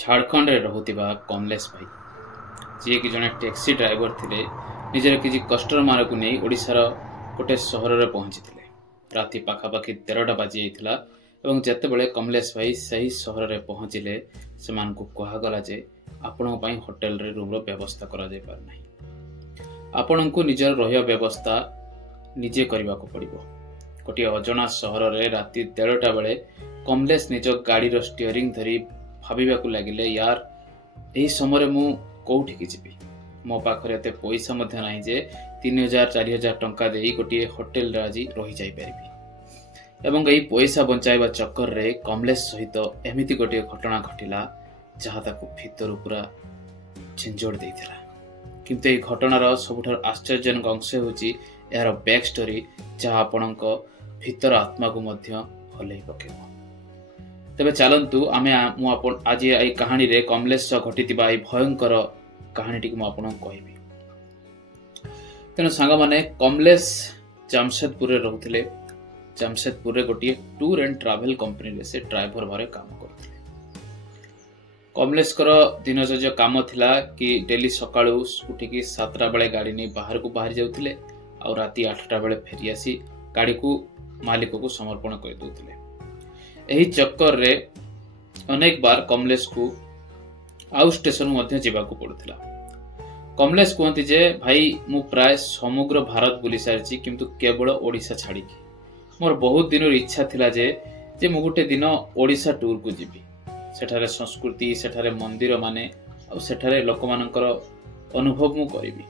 झारखंड रे रहुथिबा कमलेश भाई जी कि जने टैक्सी ड्राइवर थिले निजर किछि कस्टमर को नै ओडिसार गोटे सहर रे पहुंची थिले। राति पाखापाखि 13टा बाजी जाइथिला एवं जेतेबेले कमलेश भाई सही सहर रे पहुंचिले सेमान को कहा गला जे आपन पई होटल रे रूम रो व्यवस्था करा जाय पार नै। आपन को निजर रहिया व्यवस्था निजे करबा को पड़िबो। गोटे अजଣା सहर रे राति 13टा बेले कमलेश निज गाड़ी रो स्टीयरिंग धरी भाविबा को लागिले यार एही समय मु कोठी की जिबी मो पाखरे एते पैसा मध्य नाही जे 3000-4000 टंका देई गोटे होटल रे आज रही जाई परिबी। एवं एही पैसा बंचाइबा चक्कर रे कमलेश सहित एमिति गोटे घटना घटिला जहा ताको भीतर पूरा झिंझोड़ देइथिला। किंतु एही घटनार सबुठार आश्चर्यजनक अंश होची यार बैक स्टोरी जहा आपणक भीतर आत्मा को मध्य हलै पकेबो। तबे चलंतु आमे आज एई कहानी रे कमलेश सह घटितिबा एई भयंकर कहानी टी मु आपन कहबी। तेनो सांग माने कमलेश जामशेदपुर रे रहउथिले। जामशेदपुर रे गोटे टूर एंड ट्रैवल कंपनी रे से ड्राइवर भारे काम करथिले। कमलेश कर दिनचर्या काम थिला कि डेली सकाळू उठिकी 7टा बेले गाड़ी नै बाहर को बाहर जाउथिले और राति 8टा बेले फेरी आसी गाड़ी को मालिक को समर्पण कर दउथिले। एही चक्कर रे अनेक बार कमलेश को आउ स्टेशन मध्य जीवा को पड़ुथिला। कमलेश कहती जे भाई मु प्राय समग्र भारत बुली सारिछि किंतु केवल ओडिशा छाड़ी मोर बहुत दिन इच्छा थिला जे मु गोटे दिन ओडिशा टूर को जीवी। सेठारे संस्कृति सेठारे मंदिर माने और सेठारे लोक मानकर अनुभव मु करिवि।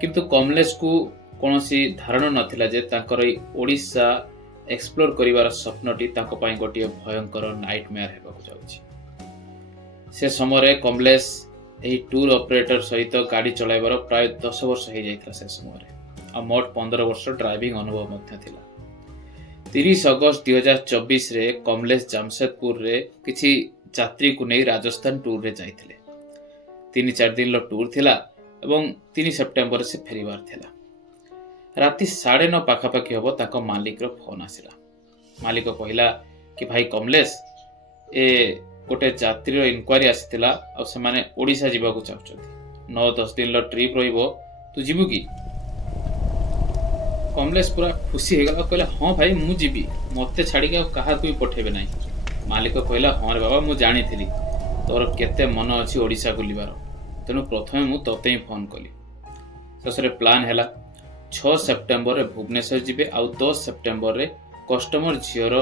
किंतु कमलेश को कोनोसी धारणा नथिला जे तांकर ई ओडिशा एक्सप्लोर करिवार स्वप्नटी तांको पई गोटे भयंकर नाइटमेयर हेबाकु जाउछि। से समय कमलेश एही टूर ऑपरेटर सहित गाड़ी चलाइबार प्राय 10 वर्ष हो जाइथिला। से समय आ मोट 15 वर्ष ड्राइविंग अनुभव मध्य थिला। 30 अगस्त 2024 रे कमलेश जामशेदपुर रे किछि यात्री को नै राजस्थान टूर रे जाइथिले। 3-4 दिन लो टूर थिला एवं 3 सेप्टेम्बर से फेरिबार थिला। राति 9:30 पाखापाखि हम ताको मालिक रो फोन आसिला। मालिक कहला कि भाई कमलेश ए गोटे यात्री रो इनक्वारी आसिथिला और से माने ओडिशा जीवा को चाहछथि। 9-10 दिन लो ट्रिप रहिबो तू जीवु की? कमलेश पूरा खुशी हे गला कहला हां भाई मु जीवी मते छाडी के कहा कोई पठेबे नाही। मालिक कहला हां रे बाबा मु जानिथिली तोर केते मन अछि ओडिशा बुलिबार तेनु प्रथमे मु तते ही फोन कली। ससरे प्लान हैला 6 सेप्टेम्बर रे भुवनेश्वर जीवे आ 10 सेप्टेम्बर रे कस्टमर झियर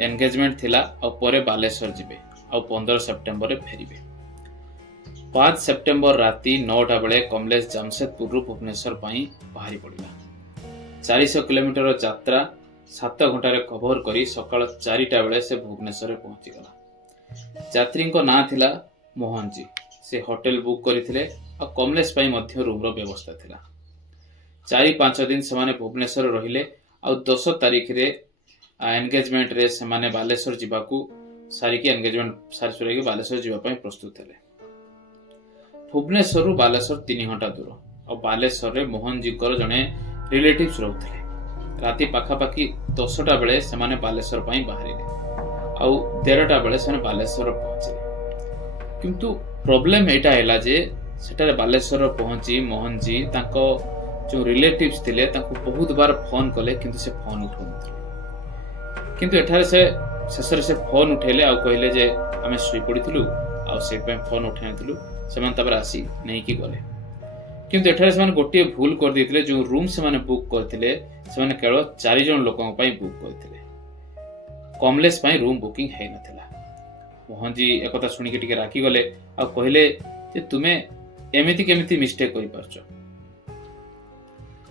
एंगेजमेंट थिला आ परे बालेश्वर जीवे आ 15 सेप्टेम्बर रे फेरिबे। 5 सेप्टेम्बर राति 9टा बेले कमलेश जामशेदपुर रु भुवनेश्वर पई बाहरी पड़िला। 400 किलोमीटर यात्रा 7 घंटा रे कवर करी सकाळ 4टा बेले से भुवनेश्वर रे पहुंची गला। यात्री को ना थिला मोहन जी। से होटल बुक करथिले आ कमलेश पई मध्य रूम रो व्यवस्था थिला। 4-5 दिन से माने भुवनेश्वर रहिले आ 10 तारीख रे एंगेजमेंट रे से माने बालेश्वर जीवाकू सारी की एंगेजमेंट सारी सुरे के बालेश्वर जीवा पई प्रस्तुत हेले। भुवनेश्वर रु बालेश्वर 3 घंटा दूर और बालेश्वर रे मोहन जी कर जने रिलेटिव्स रहउथिले। राति पाखापाखि 10टा बेले से माने बालेश्वर पई बाहरिले आ 13टा बेले से बालेश्वर पहुंचिले। किंतु प्रॉब्लम एटा हैला जे सेटारे बालेश्वर पहुंची मोहन जी ताको जो रिलेटिव्स थिले ताको बहुत बार फोन कले किंतु से फोन उठाउनथिले। किंतु एठारे से शेषरे से फोन उठेले आ कहले जे आमे सुई पड़िथिलु आ से पे फोन उठाइथिलु सेमान तबर आसी नै की गले। किंतु एठारे से गोटे भूल कर दिथिले। जो रूम से माने बुक करथिले से माने केवल 4 जन लोकन पई बुक करथिले। कमलेश पई रूम बुकिंग है नथिला। मोहन जी एकता सुनी के टिके राखी गले आ कहले जे तुमे एमिति केमिति मिस्टेक करि परछो।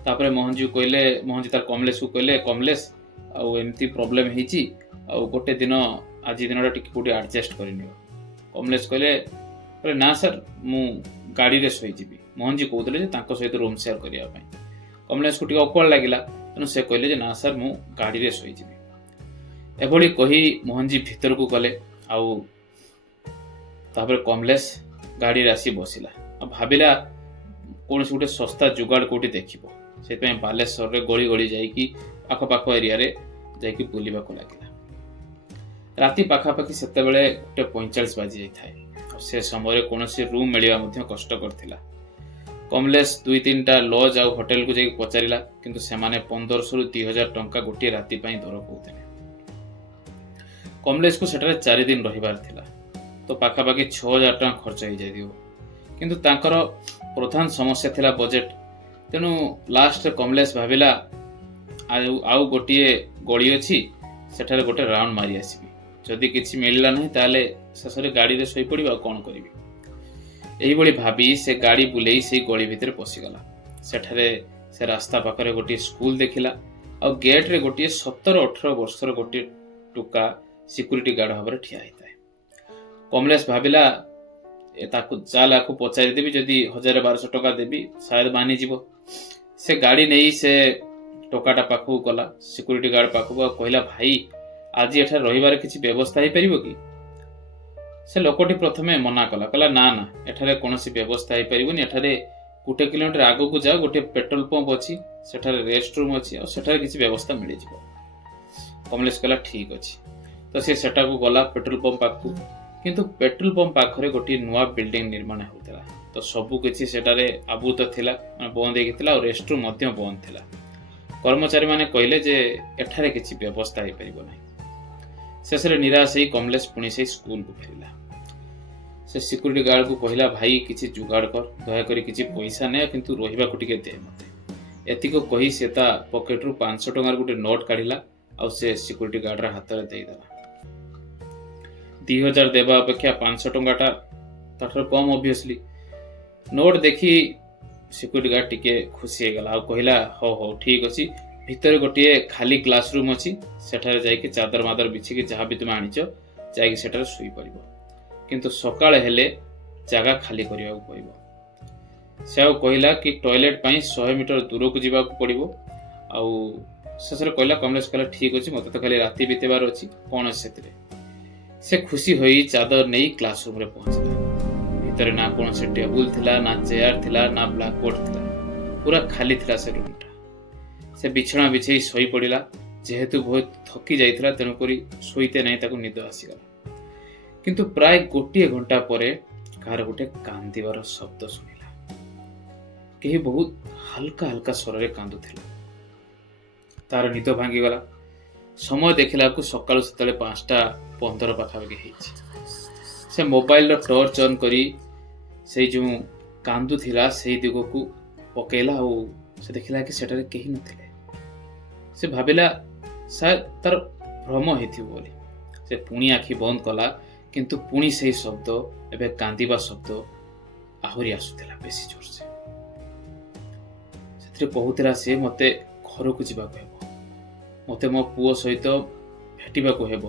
तापरे मोहन जी कहले मोहन जी तार कमलेश को कहले कमलेश आ एमिति प्रॉब्लम हेची आ गोटे दिन आज दिनटा टिके कोटी एडजस्ट करिनियो। कमलेश कहले अरे ना सर मु गाड़ी रे सोई जीवी। मोहन जी कहउतले जे तांको सहित रूम शेयर करिया पई। कमलेश को टिके अकवाड़ लागिला तनु से कहले जे ना सर मु गाड़ी रे सोई जीवी। एभली कही मोहन जी भीतर को गले आ तापरे कमलेश गाड़ी रे आसी बसिला आ भाबिला कोन गोटे सस्ता जुगाड़ कोटी देखिबो। से बालेश्वर रे गली गली जाइकी आख पाख एरिया रे जाइकी बुलिबा को लागिला। ରାତି ପାଖାପାଖି ସେତେବେଳେ 1:45 ବାଜି ଯାଇଥାଏ। ସେ ସମୟରେ କୌଣସି ରୁମ୍ ମିଳିବା ମଧ୍ୟ କଷ୍ଟକର ଥିଲା। କମଲେଶ 2-3ଟା ଲଜ୍ ଆଉ ହୋଟେଲକୁ ଯାଇ ପଚାରିଲା, କିନ୍ତୁ ସେମାନେ 1500 ରୁ 2000 ଟଙ୍କା ଗୋଟିଏ ରାତି ପାଇଁ ଦର କହୁଥିଲେ। କମଲେଶକୁ ସେଠାରେ 4 ଦିନ ରହିବାର ଥିଲା, ତ ପାଖାପାଖି 6000 ଟଙ୍କା ଖର୍ଚ୍ଚ ହେଇଯାଇଥିବ। କିନ୍ତୁ ତାଙ୍କର ପ୍ରଧାନ ସମସ୍ୟା ଥିଲା ବଜେଟ୍। ତେଣୁ ଲାଷ୍ଟରେ କମଲେଶ ଭାବିଲା ଆଉ ଗୋଟିଏ ଗଳି ଅଛି, ସେଠାରେ ଗୋଟେ ରାଉଣ୍ଡ ମାରି ଆସିବି। ଯଦି କିଛି ମିଳିଲା ନାହିଁ ତାହେଲେ ଶେଷରେ ଗାଡ଼ିରେ ଶୋଇପଡ଼ିବି, ଆଉ କ'ଣ କରିବି। ଏହିଭଳି ଭାବି ସେ ଗାଡ଼ି ବୁଲେଇ ସେଇ ଗଳି ଭିତରେ ପଶିଗଲା। ସେଠାରେ ସେ ରାସ୍ତା ପାଖରେ ଗୋଟିଏ ସ୍କୁଲ ଦେଖିଲା, ଆଉ ଗେଟ୍ରେ ଗୋଟିଏ 17-18 ବର୍ଷର ଗୋଟିଏ ଟୋକା ସିକ୍ୟୁରିଟି ଗାର୍ଡ ଭାବରେ ଠିଆ ହେଇଥାଏ। କମଲେଶ ଭାବିଲା ତାକୁ ଆକୁ ପଚାରିଦେବି, ଯଦି 1000-1200 ଟଙ୍କା ଦେବି ସାୟଦ ମାନିଯିବ। ସେ ଗାଡ଼ି ନେଇ ସେ ଟୋକାଟା ପାଖକୁ ଗଲା, ସିକ୍ୟୁରିଟି ଗାର୍ଡ ପାଖକୁ, ଆଉ କହିଲା, ଭାଇ ଆଜି ଏଠାରେ ରହିବାର କିଛି ବ୍ୟବସ୍ଥା ହେଇପାରିବ କି? ସେ ଲୋକଟି ପ୍ରଥମେ ମନା କଲା, କହିଲା ନା ନା, ଏଠାରେ କୌଣସି ବ୍ୟବସ୍ଥା ହେଇପାରିବନି। ଏଠାରେ 1 କିଲୋମିଟର ଆଗକୁ ଯାଅ, ଗୋଟିଏ ପେଟ୍ରୋଲ ପମ୍ପ ଅଛି, ସେଠାରେ ରେଷ୍ଟ ରୁମ୍ ଅଛି, ଆଉ ସେଠାରେ କିଛି ବ୍ୟବସ୍ଥା ମିଳିଯିବ। କମଲେଶ କହିଲା ଠିକ୍ ଅଛି। ତ ସେ ସେଟାକୁ ଗଲା ପେଟ୍ରୋଲ ପମ୍ପ ପାଖକୁ, କିନ୍ତୁ ପେଟ୍ରୋଲ ପମ୍ପ ପାଖରେ ଗୋଟିଏ ନୂଆ ବିଲ୍ଡିଂ ନିର୍ମାଣ ହେଉଥିଲା। ତ ସବୁ କିଛି ସେଠାରେ ଆବୃତ ଥିଲା, ବନ୍ଦ ହେଇକି ଥିଲା, ଆଉ ରେଷ୍ଟରୁମ୍ ମଧ୍ୟ ବନ୍ଦ ଥିଲା। କର୍ମଚାରୀମାନେ କହିଲେ ଯେ ଏଠାରେ କିଛି ବ୍ୟବସ୍ଥା ହେଇପାରିବ ନାହିଁ। ଶେଷରେ ନିରାଶ ହେଇ କମଲେଶ ପୁଣି ସେଇ ସ୍କୁଲକୁ ଫେରିଲା। ସେ ସିକ୍ୟୁରିଟି ଗାର୍ଡକୁ କହିଲା, ଭାଇ କିଛି ଯୁଗାଡ଼ କର, ଦୟାକରି କିଛି ପଇସା ନେ, କିନ୍ତୁ ରହିବାକୁ ଟିକେ ଦେ ମୋତେ। ଏତିକି କହି ସେ ତା ପକେଟରୁ 500 ଟଙ୍କାର ଗୋଟେ ନୋଟ୍ କାଢ଼ିଲା, ଆଉ ସେ ସିକ୍ୟୁରିଟି ଗାର୍ଡର ହାତରେ ଦେଇଦେଲା। 2000 ଦେବା ଅପେକ୍ଷା 500 ଟଙ୍କାଟା ତାଠାରୁ କମ୍ ଅବଭିୟସଲି। ନୋଟ୍ ଦେଖି ସିକ୍ୟୁରିଟି ଗାର୍ଡ ଟିକେ ଖୁସି ହେଇଗଲା, ଆଉ କହିଲା ହଉ ଠିକ୍ ଅଛି, ଭିତରେ ଗୋଟିଏ ଖାଲି କ୍ଲାସ ରୁମ୍ ଅଛି, ସେଠାରେ ଯାଇକି ଚାଦର ମାଦର ବିଛିକି ଯାହା ବି ତୁମେ ଆଣିଛ ଯାଇକି ସେଠାରେ ଶୋଇପାରିବ, କିନ୍ତୁ ସକାଳେ ହେଲେ ଜାଗା ଖାଲି କରିବାକୁ ପଡ଼ିବ। ସେ ଆଉ କହିଲା କି ଟଏଲେଟ୍ ପାଇଁ 100 ମିଟର ଦୂରକୁ ଯିବାକୁ ପଡ଼ିବ। ଆଉ ଶେଷରେ କହିଲା, କମଲେଶ କହିଲା ଠିକ୍ ଅଛି, ମୋତେ ତ ଖାଲି ରାତି ବିତେବାର ଅଛି, କ'ଣ ଅଛି ସେଥିରେ। ସେ ଖୁସି ହୋଇ ଚାଦର ନେଇ କ୍ଲାସ ରୁମ୍ରେ ପହଞ୍ଚିଲା। ଭିତରେ ନା କୌଣସି ଟେବୁଲ ଥିଲା, ନା ଚେୟାର ଥିଲା, ନା ବ୍ଲାକବୋର୍ଡ ଥିଲା, ପୁରା ଖାଲି ଥିଲା ସେ ରୁମ୍ଟା। ସେ ବିଛଣା ବିଛେଇ ଶୋଇ ପଡ଼ିଲା। ଯେହେତୁ ବହୁତ ଥକି ଯାଇଥିଲା, ତେଣୁକରି ଶୋଇତେ ନାହିଁ, ତାକୁ ନିଦ ଆସିଗଲା। କିନ୍ତୁ ପ୍ରାୟ 1 ଘଣ୍ଟା ପରେ କାହାର ଗୋଟେ କାନ୍ଦିବାର ଶବ୍ଦ ଶୁଣିଲା। କେହି ବହୁତ ହାଲକା ସ୍ୱରରେ କାନ୍ଦୁଥିଲା। ତାର ନିଦ ଭାଙ୍ଗିଗଲା। ସମୟ ଦେଖିଲାକୁ ସକାଳୁ ସେତେବେଳେ 5:15 ପାଖାପାଖି ହେଇଛି। ସେ ମୋବାଇଲର ଟର୍ଚ୍ଚ ଅନ୍ କରି ସେଇ ଯେଉଁ କାନ୍ଦୁଥିଲା ସେଇ ଦିଗକୁ ପକେଇଲା, ଆଉ ସେ ଦେଖିଲା କି ସେଠାରେ କେହି ନଥିଲେ। ସେ ଭାବିଲା ସାୟଦ ତାର ଭ୍ରମ ହେଇଥିବ ବୋଲି। ସେ ପୁଣି ଆଖି ବନ୍ଦ କଲା, କିନ୍ତୁ ପୁଣି ସେଇ ଶବ୍ଦ, ଏବେ କାନ୍ଦିବା ଶବ୍ଦ ଆହୁରି ଆସୁଥିଲା ବେଶୀ ଜୋରସେ। ସେଥିରେ କହୁଥିଲା, ସେ ମୋତେ ଘରକୁ ଯିବାକୁ ହେବ, ମୋତେ ମୋ ପୁଅ ସହିତ ଭେଟିବାକୁ ହେବ,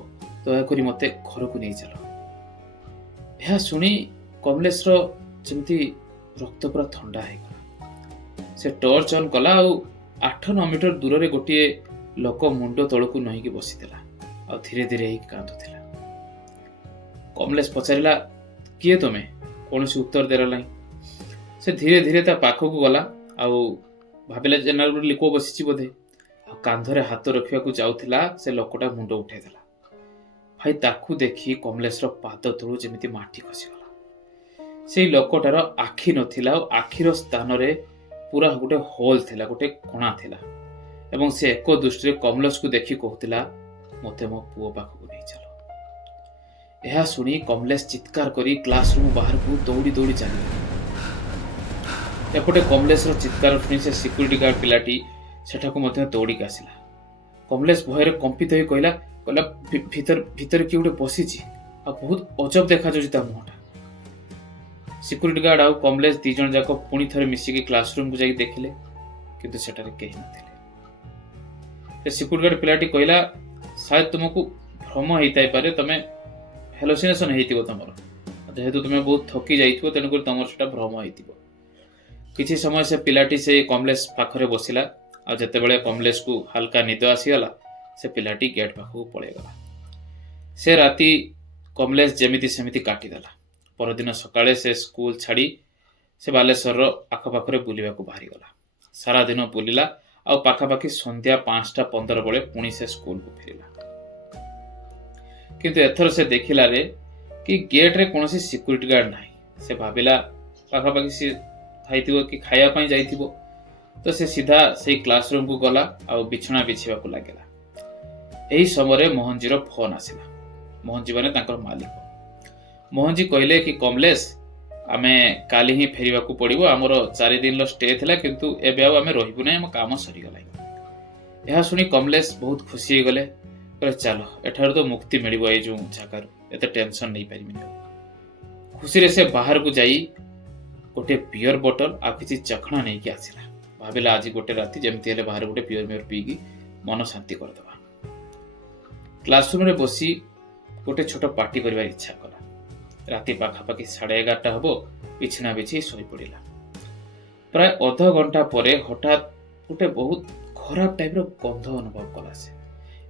ଦୟାକରି ମୋତେ ଘରକୁ ନେଇ ଚାଲ। ଏହା ଶୁଣି କମଲେଶର ଯେମିତି ରକ୍ତ ପୁରା ଥଣ୍ଡା ହେଇଗଲା। ସେ ଟର୍ଚ୍ଚ ଅନ୍ କଲା, ଆଉ 8-9 ମିଟର ଦୂରରେ ଗୋଟିଏ ଲୋକ ମୁଣ୍ଡ ତଳକୁ ନଇଁକି ବସିଥିଲା, ଆଉ ଧୀରେ ଧୀରେ ହେଇକି କାନ୍ଦୁଥିଲା। କମଲେଶ ପଚାରିଲା, କିଏ ତମେ? କୌଣସି ଉତ୍ତର ଦେଲା ନାହିଁ। ସେ ଧୀରେ ଧୀରେ ତା ପାଖକୁ ଗଲା, ଆଉ ଭାବିଲା ଯେ ନା ଗୋଟେ ଲୋକ ବସିଛି ବୋଧେ, ଆଉ କାନ୍ଧରେ ହାତ ରଖିବାକୁ ଯାଉଥିଲା। ସେ ଲୋକଟା ମୁଣ୍ଡ ଉଠେଇଦେଲା। ଭାଇ ତାକୁ ଦେଖି କମଲେଶର ପାଦ ତଳୁ ଯେମିତି ମାଟି ଖସିଗଲା। ସେଇ ଲୋକଟାର ଆଖି ନଥିଲା, ଆଉ ଆଖିର ସ୍ଥାନରେ ପୁରା ଗୋଟେ ହୋଲ ଥିଲା, ଗୋଟେ କଣା ଥିଲା, ଏବଂ ସେ ଏକ ଦୃଷ୍ଟିରେ କମଲେଶକୁ ଦେଖି କହୁଥିଲା, ମୋତେ ମୋ ପୁଅ ପାଖକୁ ନେଇ ଚାଲ। ଏହା ଶୁଣି କମଲେଶ ଚିତ୍କାର କରି କ୍ଲାସ ରୁମ୍ ବାହାରକୁ ଦୌଡ଼ି ଦୌଡ଼ି ଚାଲିଲା। ଏପଟେ କମଲେଶର ଚିତ୍କାର ଶୁଣି ସେ ସିକ୍ୟୁରିଟି ଗାର୍ଡ ପିଲାଟି ସେଠାକୁ ମଧ୍ୟ ଦୌଡ଼ିକି ଆସିଲା। କମଲେଶ ଭୟରେ କମ୍ପିତ ହୋଇ କହିଲା, ଭିତରେ କିଏ ଗୋଟେ ବସିଛି, ଆଉ ବହୁତ ଅଜବ ଦେଖାଯାଉଛି ତା ମୁହଁଟା। ସିକ୍ୟୁରିଟି ଗାର୍ଡ ଆଉ କମଲେଶ 2 ଜଣ ଯାକ ପୁଣି ଥରେ ମିଶିକି କ୍ଲାସ ରୁମ୍କୁ ଯାଇକି ଦେଖିଲେ, କିନ୍ତୁ ସେଠାରେ କେହି ନଥିଲେ। ସେ ସିକ୍ୟୁରିଟି ଗାର୍ଡ ପିଲାଟି କହିଲା, ସାୟଦ ତୁମକୁ ଭ୍ରମ ହେଇଥାଇପାରେ, ତମେ ହାଲୁସିନେସନ ହେଇଥିବ ତମର, ଯେହେତୁ ତୁମେ ବହୁତ ଥକି ଯାଇଥିବ, ତେଣୁକରି ତମର ସେଟା ଭ୍ରମ ହେଇଥିବ। କିଛି ସମୟ ସେ ପିଲାଟି ସେ କମଲେଶ ପାଖରେ ବସିଲା, ଆଉ ଯେତେବେଳେ କମଲେଶକୁ ହାଲକା ନିଦ ଆସିଗଲା, ସେ ପିଲାଟି ଗେଟ୍ ପାଖକୁ ପଳେଇଗଲା। ସେ ରାତି କମଲେଶ ଯେମିତି ସେମିତି କାଟିଦେଲା। ପରଦିନ ସକାଳେ ସେ ସ୍କୁଲ ଛାଡ଼ି ସେ ବାଲେଶ୍ୱରର ଆଖପାଖରେ ବୁଲିବାକୁ ବାହାରିଗଲା। ସାରା ଦିନ ବୁଲିଲା, ଆଉ ପାଖାପାଖି ସନ୍ଧ୍ୟା 5:15 ବେଳେ ପୁଣି ସେ ସ୍କୁଲକୁ ଫେରିଲା। କିନ୍ତୁ ଏଥର ସେ ଦେଖିଲାରେ କି ଗେଟ୍ରେ କୌଣସି ସିକ୍ୟୁରିଟି ଗାର୍ଡ ନାହିଁ। ସେ ଭାବିଲା ପାଖାପାଖି ସେ ଖାଇଥିବ କି ଖାଇବା ପାଇଁ ଯାଇଥିବ। ତ ସେ ସିଧା ସେଇ କ୍ଲାସରୁମକୁ ଗଲା ଆଉ ବିଛଣା ବିଛିବାକୁ ଲାଗିଲା। ଏହି ସମୟରେ ମୋହନଜୀର ଫୋନ୍ ଆସିଲା। ମୋହନଜୀ ମାନେ ତାଙ୍କର ମାଲିକ। ମୋହନଜୀ କହିଲେ କି କମଲେଶ, ଆମେ କାଲି ହିଁ ଫେରିବାକୁ ପଡ଼ିବ। ଆମର 4 ଦିନର ଷ୍ଟେ ଥିଲା, କିନ୍ତୁ ଏବେ ଆଉ ଆମେ ରହିବୁ ନାହିଁ, ଆମ କାମ ସରିଗଲାଣି। ଏହା ଶୁଣି କମଲେଶ ବହୁତ ଖୁସି ହେଇଗଲେ। କହିଲେ ଚାଲ, ଏଠାରୁ ତ ମୁକ୍ତି ମିଳିବ ଏଇ ଯେଉଁ ଜାଗାରୁ, ଏତେ ଟେନସନ୍ ନେଇପାରିବିନି। ଖୁସିରେ ସେ ବାହାରକୁ ଯାଇ ଗୋଟେ ବିୟର ବୋଟଲ ଆଉ କିଛି ଚଖଣା ନେଇକି ଆସିଲା। ଭାବିଲା ଆଜି ଗୋଟେ ରାତି ଯେମିତି ହେଲେ ବାହାରେ ଗୋଟେ ବିୟର ପିଇକି ମନ ଶାନ୍ତି କରିଦେବା। କ୍ଲାସରୁମରେ ବସି ଗୋଟେ ଛୋଟ ପାର୍ଟି କରିବାର ଇଚ୍ଛା କଲା। ରାତି ପାଖାପାଖି 11:30 ହେବ। ବିଛଣା ବିଛେଇ ଶୋଇପଡ଼ିଲା। ପ୍ରାୟ ଅଧଘଣ୍ଟା ପରେ ହଠାତ୍ ଗୋଟେ ବହୁତ ଖରାପ ଟାଇପର ଗନ୍ଧ ଅନୁଭବ କଲା। ସେ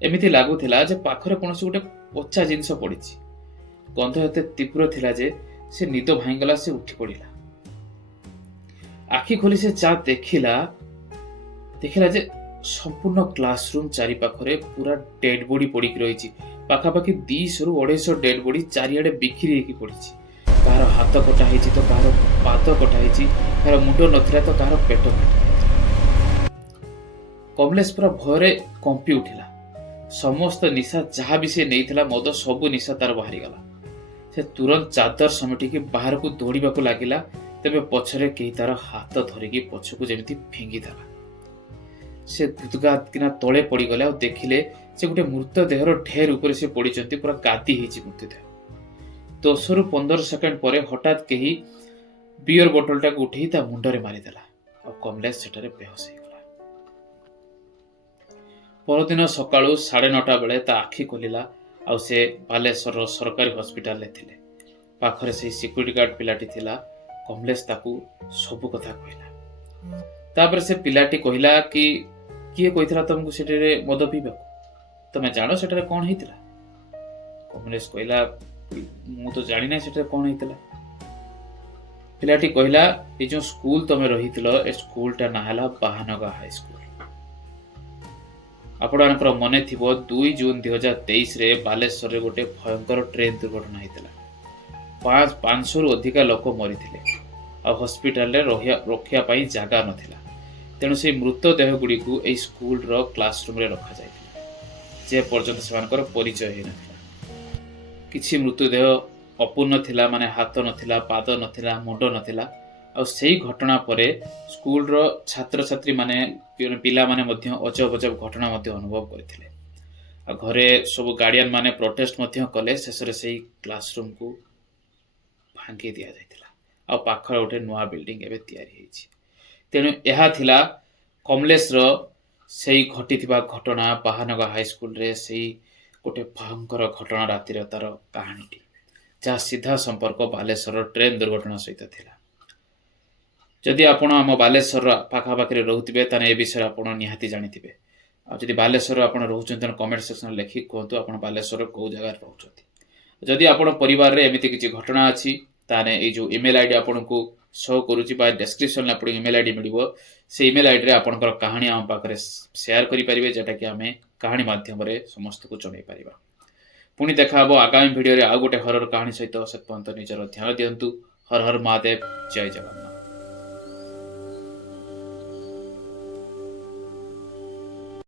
ଏମିତି ଲାଗୁଥିଲା ଯେ ପାଖରେ କୌଣସି ଗୋଟେ ପଚା ଜିନିଷ ପଡ଼ିଛି। ଗନ୍ଧ ଏତେ ତୀବ୍ର ଥିଲା ଯେ ସେ ନିଦ ଭାଙ୍ଗିଗଲା। ସେ ଉଠି ପଡ଼ିଲା। ଆଖି ଖୋଲି ସେ ଦେଖିଲା ଯେ ସମ୍ପୂର୍ଣ୍ଣ କ୍ଲାସରୁମ ଚାରିପାଖରେ ପୁରା ଡେଡ୍ ବଡି ପଡ଼ିକି ରହିଛି। ପାଖାପାଖି 200ରୁ 250 ଡେଡ୍ ବଡି ଚାରିଆଡେ ବିଖିରି ହେଇକି ପଡ଼ିଛି। କାହାର ହାତ କଟା ହେଇଛି ତ କାହାର ପାଦ କଟା ହେଇଛି, କାହାର ମୁଣ୍ଡ ନଥିଲା ତ କାହାର ପେଟ କଟା ହେଇଥିଲା। କମଲେଶ ପୁରା ଭୟରେ କମ୍ପି ଉଠିଲା। ସମସ୍ତ ନିଶା ଯାହା ବି ସେ ନେଇଥିଲା, ମଦ, ସବୁ ନିଶା ତାର ବାହାରିଗଲା। ସେ ତୁରନ୍ତ ଚାଦର ସमेଟିକି ବାହାରକୁ ଦୌଡ଼ିବାକୁ ଲାଗିଲା। ତେବେ ପଛରେ କେହି ତାର ହାତ ଧରିକି ପଛକୁ ଯେମିତି ଫିଙ୍ଗିଦେଲା। ସେ ଗୁଦଗାଦ କିନା ତଳେ ପଡ଼ିଗଲେ ଆଉ ଦେଖିଲେ ସେ ଗୋଟେ ମୃତଦେହର ଢେର ଉପରେ ସେ ପଡ଼ିଛନ୍ତି। ପୁରା ଗାଦି ହେଇଛି ମୃତଦେହ। 10ରୁ 15 ସେକେଣ୍ଡ ପରେ ହଠାତ୍ କେହି ବିୟର ବୋଟଲଟାକୁ ଉଠେଇ ତା ମୁଣ୍ଡରେ ମାରିଦେଲା ଆଉ କମଲେଶ ସେଠାରେ ବେହୋସ ହେଇଗଲା। ପରଦିନ ସକାଳୁ 9:30 ବେଳେ ତା ଆଖି ଖୋଲିଲା ଆଉ ସେ ବାଲେଶ୍ୱରର ସରକାରୀ ହସ୍ପିଟାଲରେ ଥିଲେ। ପାଖରେ ସେଇ ସିକ୍ୟୁରିଟି ଗାର୍ଡ ପିଲାଟି ଥିଲା। କମଲେଶ ତାକୁ ସବୁ କଥା କହିଲା। ତାପରେ ସେ ପିଲାଟି କହିଲା କି କିଏ କହିଥିଲା ତମକୁ ସେଠାରେ ମଦ ପିଇବାକୁ? ତମେ ଜାଣ ସେଠାରେ କଣ ହେଇଥିଲା? କମଲେଶ କହିଲା ମୁଁ ତ ଜାଣିନାହିଁ ସେଠାରେ କଣ ହେଇଥିଲା। ପିଲାଟି କହିଲା ଏ ଯୋଉ ସ୍କୁଲ ତମେ ରହିଥିଲ, ଏ ସ୍କୁଲଟା ନାଁ ହେଲା ବାହାନଗା ହାଇସ୍କୁଲ। ଆପଣଙ୍କର ମନେ ଥିବ 2 ଜୁନ 2023ରେ ବାଲେଶ୍ୱରରେ ଗୋଟେ ଭୟଙ୍କର ଟ୍ରେନ ଦୁର୍ଘଟଣା ହେଇଥିଲା। 500ରୁ ଅଧିକା ଲୋକ ମରିଥିଲେ ଆଉ ହସ୍ପିଟାଲରେ ରଖିବା ପାଇଁ ଜାଗା ନଥିଲା। ତେଣୁ ସେହି ମୃତଦେହ ଗୁଡ଼ିକୁ ଏହି ସ୍କୁଲର କ୍ଲାସରୁମରେ ରଖାଯାଇଥିଲା, ଯେ ପର୍ଯ୍ୟନ୍ତ ସେମାନଙ୍କର ପରିଚୟ ହେଇନଥିଲା। କିଛି ମୃତଦେହ ଅପୂର୍ଣ୍ଣ ଥିଲା, ମାନେ ହାତ ନଥିଲା, ପାଦ ନଥିଲା, ମୁଣ୍ଡ ନଥିଲା। ଆଉ ସେଇ ଘଟଣା ପରେ ସ୍କୁଲର ଛାତ୍ରଛାତ୍ରୀ ମାନେ, ପିଲାମାନେ ମଧ୍ୟ ଅଜବ ଅଜବ ଘଟଣା ମଧ୍ୟ ଅନୁଭବ କରିଥିଲେ। ଆଉ ଘରେ ସବୁ ଗାର୍ଡିଆନ ମାନେ ପ୍ରୋଟେଷ୍ଟ ମଧ୍ୟ କଲେ। ଶେଷରେ ସେଇ କ୍ଲାସରୁମକୁ ଭାଙ୍ଗି ଦିଆଯାଇଥିଲା ଆଉ ପାଖରେ ଗୋଟେ ନୂଆ ବିଲ୍ଡିଂ ଏବେ ତିଆରି ହେଇଛି। ତେଣୁ ଏହା ଥିଲା କମଲେଶର ସେଇ ଘଟିଥିବା ଘଟଣା, ବାହାନଗା ହାଇସ୍କୁଲରେ ସେଇ ଗୋଟେ ଭୟଙ୍କର ଘଟଣା ରାତିର ତାର କାହାଣୀଟି, ଯାହା ସିଧା ସମ୍ପର୍କ ବାଲେଶ୍ୱରର ଟ୍ରେନ ଦୁର୍ଘଟଣା ସହିତ ଥିଲା। ଯଦି ଆପଣ ଆମ ବାଲେଶ୍ୱରର ପାଖାପାଖିରେ ରହୁଥିବେ ତାହେଲେ ଏ ବିଷୟରେ ଆପଣ ନିହାତି ଜାଣିଥିବେ। ଆଉ ଯଦି ବାଲେଶ୍ୱର ଆପଣ ରହୁଛନ୍ତି ତାହେଲେ କମେଣ୍ଟ ସେକ୍ସନରେ ଲେଖିକି କୁହନ୍ତୁ ଆପଣ ବାଲେଶ୍ୱରର କେଉଁ ଜାଗାରେ ରହୁଛନ୍ତି। ଯଦି ଆପଣ ପରିବାରରେ ଏମିତି କିଛି ଘଟଣା ଅଛି ତାହେଲେ ଏଇ ଯେଉଁ ଇମେଲ୍ ଆଇଡି ଆପଣଙ୍କୁ ଶୋ କରୁଛି ବା ଡେସ୍କ୍ରିପସନରେ ଆପଣଙ୍କୁ ଇମେଲ୍ ଆଇଡି ମିଳିବ, ସେ ଇମେଲ୍ ଆଇଡିରେ ଆପଣଙ୍କର କାହାଣୀ ଆମ ପାଖରେ ସେୟାର କରିପାରିବେ, ଯେଉଁଟାକି ଆମେ କାହାଣୀ ମାଧ୍ୟମରେ ସମସ୍ତଙ୍କୁ ଜଣାଇ ପାରିବା। ପୁଣି ଦେଖା ହେବ ଆଗାମୀ ଭିଡ଼ିଓରେ ଆଉ ଗୋଟେ ହରର କାହାଣୀ ସହିତ। ସେ ପର୍ଯ୍ୟନ୍ତ ନିଜର ଧ୍ୟାନ ଦିଅନ୍ତୁ। ହର ହର ମହାଦେବ, ଜୟ ଜଗନ୍ନାଥ।